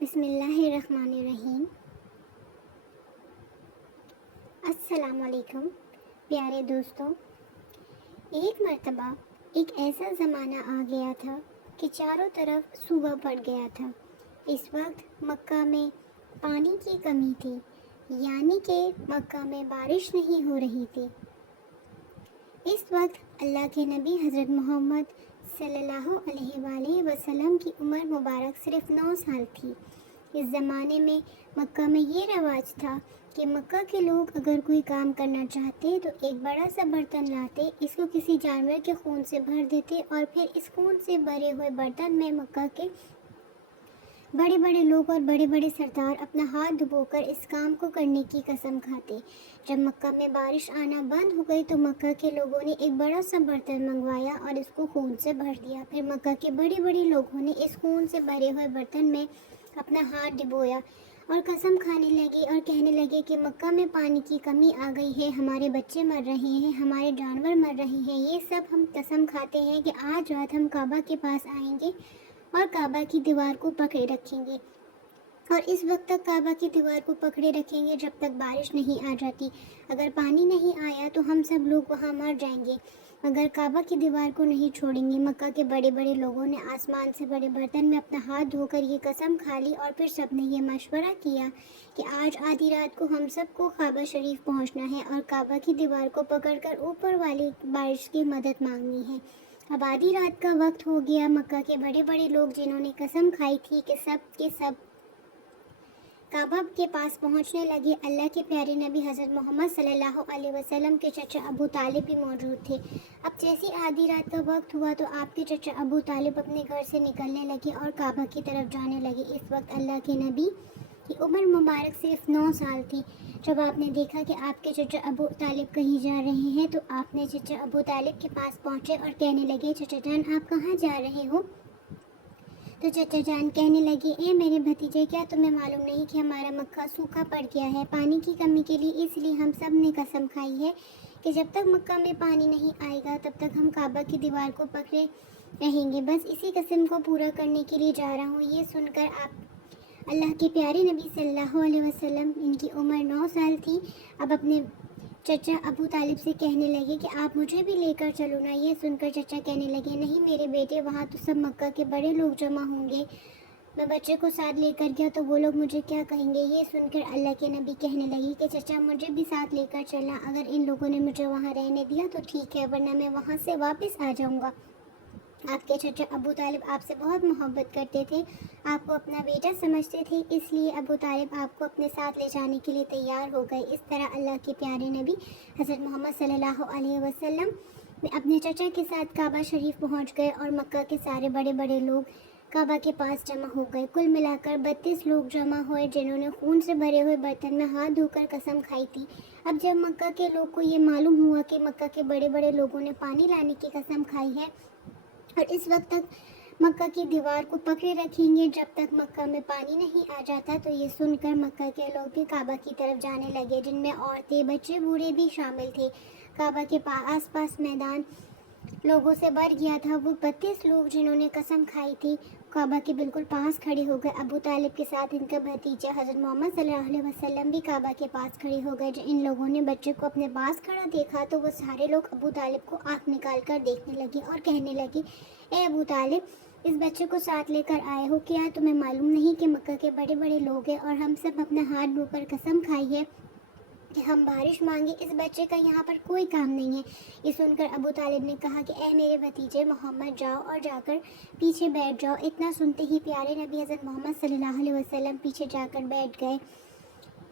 بسم اللہ الرحمن الرحیم۔ السلام علیکم پیارے دوستوں، ایک مرتبہ ایک ایسا زمانہ آ گیا تھا کہ چاروں طرف سوبہ پڑ گیا تھا۔ اس وقت مکہ میں پانی کی کمی تھی، یعنی کہ مکہ میں بارش نہیں ہو رہی تھی۔ اس وقت اللہ کے نبی حضرت محمد صلی اللہ علیہ وآلہ وسلم کی عمر مبارک صرف 9 سال تھی۔ اس زمانے میں مکہ میں یہ رواج تھا کہ مکہ کے لوگ اگر کوئی کام کرنا چاہتے تو ایک بڑا سا برتن لاتے، اس کو کسی جانور کے خون سے بھر دیتے اور پھر اس خون سے بھرے ہوئے برتن میں مکہ کے بڑے بڑے لوگ اور بڑے بڑے سردار اپنا ہاتھ ڈبو کر اس کام کو کرنے کی قسم کھاتے۔ جب مکہ میں بارش آنا بند ہو گئی تو مکہ کے لوگوں نے ایک بڑا سا برتن منگوایا اور اس کو خون سے بھر دیا۔ پھر مکہ کے بڑے بڑے لوگوں نے اس خون سے بھرے ہوئے برتن میں اپنا ہاتھ ڈبویا اور قسم کھانے لگے اور کہنے لگے کہ مکہ میں پانی کی کمی آ گئی ہے، ہمارے بچے مر رہے ہیں، ہمارے جانور مر رہے ہیں، یہ سب ہم قسم کھاتے ہیں کہ آج رات ہم کعبہ کے پاس آئیں گے اور کعبہ کی دیوار کو پکڑے رکھیں گے، اور اس وقت تک کعبہ کی دیوار کو پکڑے رکھیں گے جب تک بارش نہیں آ جاتی۔ اگر پانی نہیں آیا تو ہم سب لوگ وہاں مر جائیں گے، مگر کعبہ کی دیوار کو نہیں چھوڑیں گے۔ مکہ کے بڑے بڑے لوگوں نے آسمان سے بڑے برتن میں اپنا ہاتھ دھو کر یہ قسم کھا لی، اور پھر سب نے یہ مشورہ کیا کہ آج آدھی رات کو ہم سب کو کعبہ شریف پہنچنا ہے اور کعبہ کی دیوار کو پکڑ کر اوپر والی بارش کی مدد مانگنی ہے۔ اب آدھی رات کا وقت ہو گیا۔ مکہ کے بڑے بڑے لوگ جنہوں نے قسم کھائی تھی کہ سب کے سب کعبہ کے پاس پہنچنے لگے۔ اللہ کے پیارے نبی حضرت محمد صلی اللہ علیہ وسلم کے چچا ابو طالب بھی موجود تھے۔ اب جیسی آدھی رات کا وقت ہوا تو آپ کے چچا ابو طالب اپنے گھر سے نکلنے لگے اور کعبہ کی طرف جانے لگے۔ اس وقت اللہ کے نبی کی عمر مبارک صرف 9 سال تھی۔ جب آپ نے دیکھا کہ آپ کے چچا ابو طالب کہیں جا رہے ہیں تو آپ نے چچا ابو طالب کے پاس پہنچے اور کہنے لگے، چچا جان آپ کہاں جا رہے ہو؟ تو چچا جان کہنے لگے، اے میرے بھتیجے، کیا تمہیں معلوم نہیں کہ ہمارا مکہ سوکھا پڑ گیا ہے پانی کی کمی کے لیے؟ اس لیے ہم سب نے قسم کھائی ہے کہ جب تک مکہ میں پانی نہیں آئے گا تب تک ہم کعبہ کی دیوار کو پکڑے رہیں گے۔ بس اسی قسم کو پورا کرنے کے لیے جا رہا ہوں۔ یہ سن کر آپ اللہ کے پیارے نبی صلی اللہ علیہ وسلم، ان کی عمر 9 سال تھی، اب اپنے چچا ابو طالب سے کہنے لگے کہ آپ مجھے بھی لے کر چلو نا۔ یہ سن کر چچا کہنے لگے، نہیں میرے بیٹے، وہاں تو سب مکہ کے بڑے لوگ جمع ہوں گے، میں بچے کو ساتھ لے کر گیا تو وہ لوگ مجھے کیا کہیں گے؟ یہ سن کر اللہ کے نبی کہنے لگے کہ چچا مجھے بھی ساتھ لے کر چلنا، اگر ان لوگوں نے مجھے وہاں رہنے دیا تو ٹھیک ہے، ورنہ میں وہاں سے واپس آ جاؤں گا۔ آپ کے چچا ابو طالب آپ سے بہت محبت کرتے تھے، آپ کو اپنا بیٹا سمجھتے تھے، اس لیے ابو طالب آپ کو اپنے ساتھ لے جانے کے لیے تیار ہو گئے۔ اس طرح اللہ کے پیارے نبی حضرت محمد صلی اللہ علیہ وسلم اپنے چچا کے ساتھ کعبہ شریف پہنچ گئے اور مکہ کے سارے بڑے بڑے لوگ کعبہ کے پاس جمع ہو گئے۔ کل ملا کر 32 لوگ جمع ہوئے جنہوں نے خون سے بھرے ہوئے برتن میں ہاتھ دھو کر قسم کھائی تھی۔ اب جب مکہ کے لوگ کو یہ معلوم ہوا کہ مکہ کے بڑے بڑے لوگوں نے پانی لانے کی قسم کھائی ہے اور اس وقت تک مکہ کی دیوار کو پکڑے رکھیں گے جب تک مکہ میں پانی نہیں آ جاتا، تو یہ سن کر مکہ کے لوگ بھی کعبہ کی طرف جانے لگے، جن میں عورتیں، بچے، بوڑھے بھی شامل تھے۔ کعبہ کے آس پاس میدان لوگوں سے بھر گیا تھا۔ وہ 32 لوگ جنہوں نے قسم کھائی تھی کعبہ کے بالکل پاس کھڑے ہو گئے۔ ابو طالب کے ساتھ ان کا بھتیجا حضرت محمد صلی اللہ علیہ وسلم بھی کعبہ کے پاس کھڑے ہو گئے۔ جب ان لوگوں نے بچے کو اپنے پاس کھڑا دیکھا تو وہ سارے لوگ ابو طالب کو آنکھ نکال کر دیکھنے لگے اور کہنے لگے، اے ابو طالب، اس بچے کو ساتھ لے کر آئے ہو، کیا تمہیں معلوم نہیں کہ مکہ کے بڑے بڑے لوگ ہیں اور ہم سب اپنا ہاتھ ڈھو کر قسم کھائی ہے کہ ہم بارش مانگے، اس بچے کا یہاں پر کوئی کام نہیں ہے۔ یہ سن کر ابو طالب نے کہا کہ اے میرے بھتیجے محمد، جاؤ اور جا کر پیچھے بیٹھ جاؤ۔ اتنا سنتے ہی پیارے نبی حضرت محمد صلی اللہ علیہ وسلم پیچھے جا کر بیٹھ گئے۔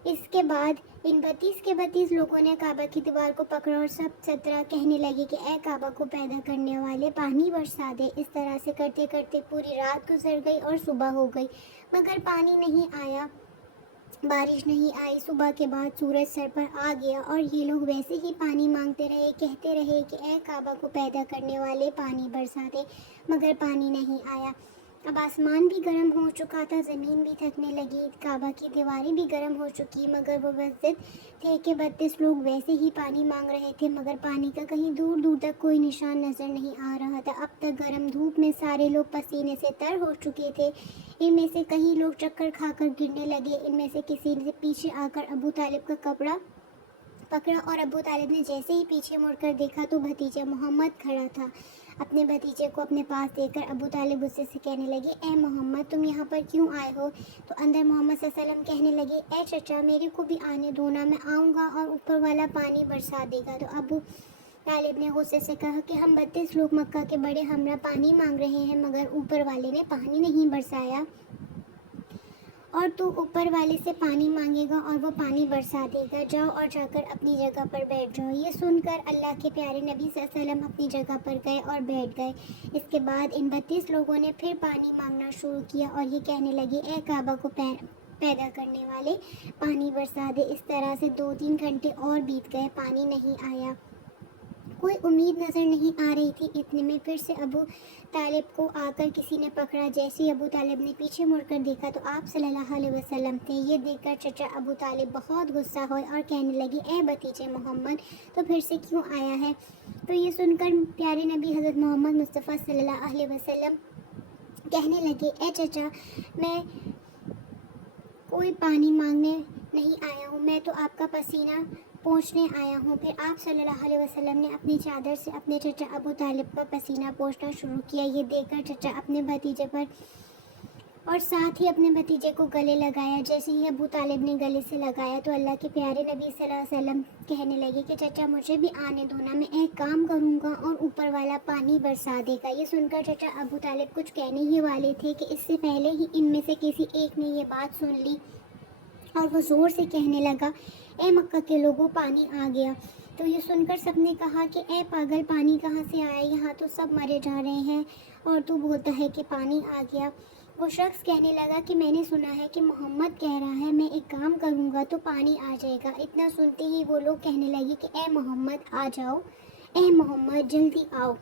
اس کے بعد ان 32 کے 32 لوگوں نے کعبہ کی دیوار کو پکڑا اور سب 17 کہنے لگے کہ اے کعبہ کو پیدا کرنے والے، پانی برسا دے۔ اس طرح سے کرتے کرتے پوری رات گزر گئی اور صبح ہو گئی، مگر پانی نہیں آیا، بارش نہیں آئی۔ صبح کے بعد سورج سر پر آ گیا اور یہ لوگ ویسے ہی پانی مانگتے رہے، کہتے رہے کہ اے کعبہ کو پیدا کرنے والے، پانی برسا دے، مگر پانی نہیں آیا۔ اب آسمان بھی گرم ہو چکا تھا، زمین بھی تھکنے لگی، کعبہ کی دیواریں بھی گرم ہو چکی، مگر وہ بس ضد تھے کہ 32 لوگ ویسے ہی پانی مانگ رہے تھے، مگر پانی کا کہیں دور دور تک کوئی نشان نظر نہیں آ رہا تھا۔ اب تک گرم دھوپ میں سارے لوگ پسینے سے تر ہو چکے تھے۔ ان میں سے کئی لوگ چکر کھا کر گرنے لگے۔ ان میں سے کسی نے پیچھے آ کر ابو طالب کا کپڑا پکڑا، اور ابو طالب نے جیسے ہی پیچھے مڑ کر دیکھا تو بھتیجا محمد کھڑا تھا۔ اپنے بھتیجے کو اپنے پاس دیکھ کر ابو طالب غصے سے کہنے لگے، اے محمد، تم یہاں پر کیوں آئے ہو؟ تو اندر محمد صلی اللہ علیہ وسلم کہنے لگے، اے چچا، میرے کو بھی آنے دو نا، میں آؤں گا اور اوپر والا پانی برسا دے گا۔ تو ابو طالب نے غصے سے کہا کہ ہم 32 لوگ مکہ کے بڑے ہمراہ پانی مانگ رہے ہیں، مگر اوپر والے نے پانی نہیں برسایا، اور تو اوپر والے سے پانی مانگے گا اور وہ پانی برسا دے گا۔ جاؤ اور جا کر اپنی جگہ پر بیٹھ جاؤ۔ یہ سن کر اللہ کے پیارے نبی صلی اللہ علیہ وسلم اپنی جگہ پر گئے اور بیٹھ گئے۔ اس کے بعد ان 32 لوگوں نے پھر پانی مانگنا شروع کیا اور یہ کہنے لگے، اے کعبہ کو پیدا کرنے والے، پانی برسا دے۔ اس طرح سے 2-3 گھنٹے اور بیت گئے، پانی نہیں آیا، کوئی امید نظر نہیں آ رہی تھی۔ اتنے میں پھر سے ابو طالب کو آ کر کسی نے پکڑا۔ جیسے ہی ابو طالب نے پیچھے مڑ کر دیکھا تو آپ صلی اللہ علیہ وسلم تھے۔ یہ دیکھ کر چچا ابو طالب بہت غصہ ہوئے اور کہنے لگے، اے بھتیجے محمد، تو پھر سے کیوں آیا ہے؟ تو یہ سن کر پیارے نبی حضرت محمد مصطفیٰ صلی اللہ علیہ وسلم کہنے لگے، اے چچا، میں کوئی پانی مانگنے نہیں آیا ہوں، میں تو آپ کا پسینہ پوچھنے آیا ہوں۔ پھر آپ صلی اللہ علیہ وسلم نے اپنی چادر سے اپنے چچا ابو طالب کا پسینہ پوچھنا شروع کیا۔ یہ دیکھ کر چچا اپنے بھتیجے پر اور ساتھ ہی اپنے بھتیجے کو گلے لگایا۔ جیسے ہی ابو طالب نے گلے سے لگایا تو اللہ کے پیارے نبی صلی اللہ علیہ وسلم کہنے لگے کہ چچا، مجھے بھی آنے دو نا، میں ایک کام کروں گا اور اوپر والا پانی برسا دے گا۔ یہ سن کر چچا ابو طالب کچھ کہنے ہی والے تھے کہ اس سے پہلے ہی ان میں سے کسی ایک نے یہ بات سن لی اور وہ زور سے کہنے لگا، اے مکہ کے لوگوں، پانی آ گیا۔ تو یہ سن کر سب نے کہا کہ اے پاگل، پانی کہاں سے آیا؟ یہاں تو سب مرے جا رہے ہیں اور تو بولتا ہے کہ پانی آ گیا۔ وہ شخص کہنے لگا کہ میں نے سنا ہے کہ محمد کہہ رہا ہے میں ایک کام کروں گا تو پانی آ جائے گا۔ اتنا سنتے ہی وہ لوگ کہنے لگے کہ اے محمد آ جاؤ، اے محمد جلدی آؤ۔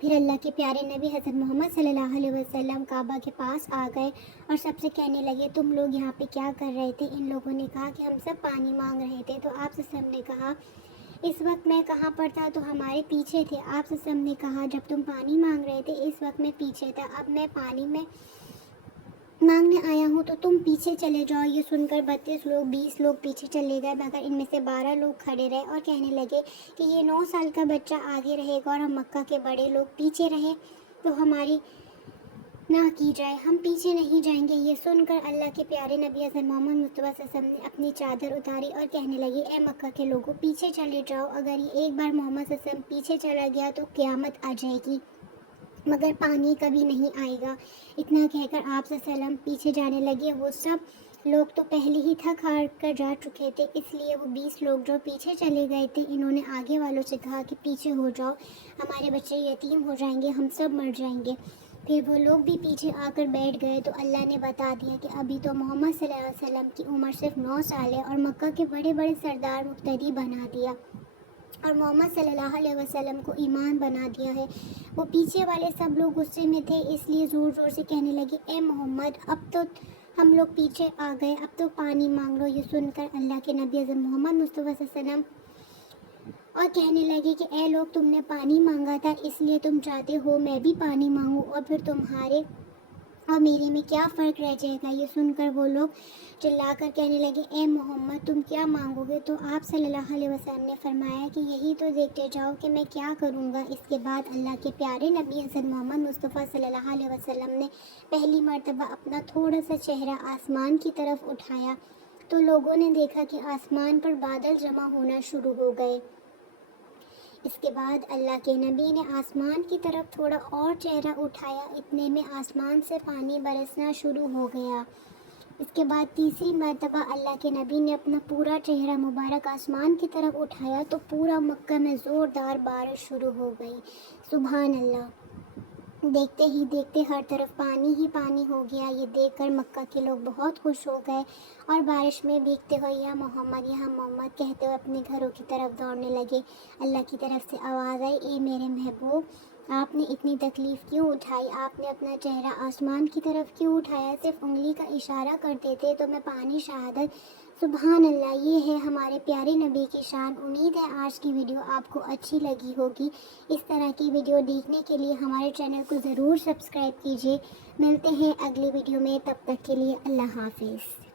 پھر اللہ کے پیارے نبی حضرت محمد صلی اللہ علیہ وسلم کعبہ کے پاس آ گئے اور سب سے کہنے لگے، تم لوگ یہاں پہ کیا کر رہے تھے؟ ان لوگوں نے کہا کہ ہم سب پانی مانگ رہے تھے۔ تو آپ سب نے کہا، اس وقت میں کہاں پر تھا؟ تو ہمارے پیچھے تھے۔ آپ سب نے کہا، جب تم پانی مانگ رہے تھے اس وقت میں پیچھے تھا، اب میں پانی میں مانگنے آیا ہوں تو تم پیچھے چلے جاؤ۔ یہ سن کر 32 لوگ 20 لوگ پیچھے چلے گئے، مگر ان میں سے 12 لوگ کھڑے رہے اور کہنے لگے کہ یہ 9 سال کا بچہ آگے رہے گا اور ہم مکہ کے بڑے لوگ پیچھے رہے تو ہماری نہ کی جائے، ہم پیچھے نہیں جائیں گے۔ یہ سن کر اللہ کے پیارے نبی حضرت محمد مصطفیٰ صلی اللہ علیہ وسلم نے اپنی چادر اتاری اور کہنے لگے، اے مکہ کے لوگوں، پیچھے چلے جاؤ۔ اگر یہ ایک بار محمد صلی اللہ علیہ وسلم پیچھے چلا گیا تو قیامت آ جائے گی، مگر پانی کبھی نہیں آئے گا۔ اتنا کہہ کر آپ صلی اللہ علیہ وسلم پیچھے جانے لگے۔ وہ سب لوگ تو پہلے ہی تھک ہار کر جا چکے تھے، اس لیے وہ 20 لوگ جو پیچھے چلے گئے تھے انہوں نے آگے والوں سے کہا کہ پیچھے ہو جاؤ، ہمارے بچے یتیم ہو جائیں گے، ہم سب مر جائیں گے۔ پھر وہ لوگ بھی پیچھے آ کر بیٹھ گئے تو اللہ نے بتا دیا کہ ابھی تو محمد صلی اللہ علیہ وسلم کی عمر صرف 9 سال ہے اور مکہ کے بڑے بڑے سردار مقتدی بنا دیا اور محمد صلی اللہ علیہ وسلم کو ایمان بنا دیا ہے۔ وہ پیچھے والے سب لوگ غصے میں تھے، اس لیے زور زور سے کہنے لگے، اے محمد، اب تو ہم لوگ پیچھے آ گئے، اب تو پانی مانگ لو۔ یہ سن کر اللہ کے نبی حضرت محمد مصطفیٰ صلی اللہ علیہ وسلم اور کہنے لگے کہ اے لوگ، تم نے پانی مانگا تھا اس لیے تم چاہتے ہو میں بھی پانی مانگوں، اور پھر تمہارے اور میرے میں کیا فرق رہ جائے گا؟ یہ سن کر وہ لوگ چلا کر کہنے لگے، اے محمد، تم کیا مانگو گے؟ تو آپ صلی اللہ علیہ وسلم نے فرمایا کہ یہی تو دیکھتے جاؤ کہ میں کیا کروں گا۔ اس کے بعد اللہ کے پیارے نبی حضرت محمد مصطفیٰ صلی اللہ علیہ وسلم نے پہلی مرتبہ اپنا تھوڑا سا چہرہ آسمان کی طرف اٹھایا تو لوگوں نے دیکھا کہ آسمان پر بادل جمع ہونا شروع ہو گئے۔ اس کے بعد اللہ کے نبی نے آسمان کی طرف تھوڑا اور چہرہ اٹھایا، اتنے میں آسمان سے پانی برسنا شروع ہو گیا۔ اس کے بعد تیسری مرتبہ اللہ کے نبی نے اپنا پورا چہرہ مبارک آسمان کی طرف اٹھایا تو پورا مکہ میں زوردار بارش شروع ہو گئی۔ سبحان اللہ! دیکھتے ہی دیکھتے ہر طرف پانی ہی پانی ہو گیا۔ یہ دیکھ کر مکہ کے لوگ بہت خوش ہو گئے اور بارش میں بھیگتے ہوئے یا محمد یا محمد کہتے ہوئے اپنے گھروں کی طرف دوڑنے لگے۔ اللہ کی طرف سے آواز آئی، اے میرے محبوب، آپ نے اتنی تکلیف کیوں اٹھائی؟ آپ نے اپنا چہرہ آسمان کی طرف کیوں اٹھایا؟ صرف انگلی کا اشارہ کرتے تھے تو میں پانی شہادت۔ سبحان اللہ، یہ ہے ہمارے پیارے نبی کی شان۔ امید ہے آج کی ویڈیو آپ کو اچھی لگی ہوگی۔ اس طرح کی ویڈیو دیکھنے کے لیے ہمارے چینل کو ضرور سبسکرائب کیجیے۔ ملتے ہیں اگلی ویڈیو میں، تب تک کے لیے اللہ حافظ۔